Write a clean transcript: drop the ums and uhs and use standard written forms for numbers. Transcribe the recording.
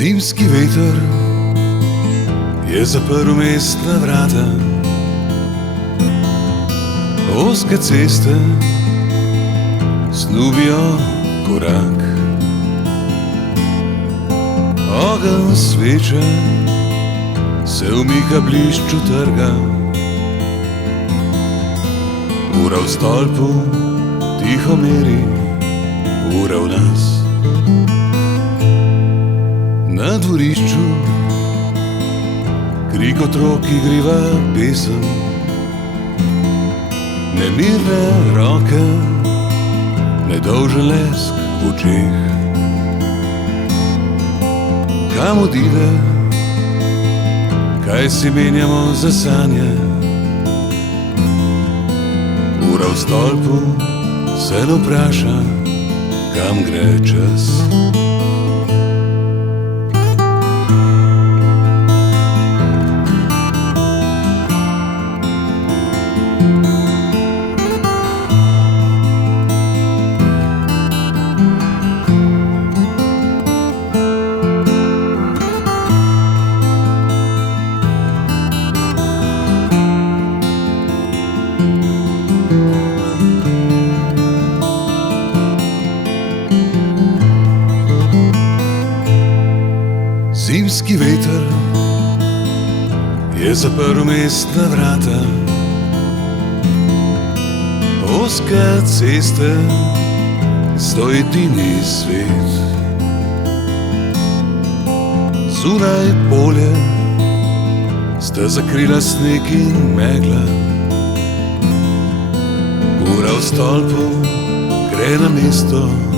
Zimski veter je zaprl mestna vrata, ozke ceste snubijo korak. Ogenj sveče se umika blišču trga, ura v stolpu tiho meri, ura v nas. Na dvorišču krik otrok igriva pesem, nemirne roke, nedolžen lesk v očeh. Kam odide, kaj si menjamo za sanje? Ura v stolpu se ne vpraša, kam gre čas. Zimski veter je zaprl mestna vrata, ozke ceste stoji dimni svet. Zunaj polje sta zakrila sneg in megla, ura v stolpu gre na mesto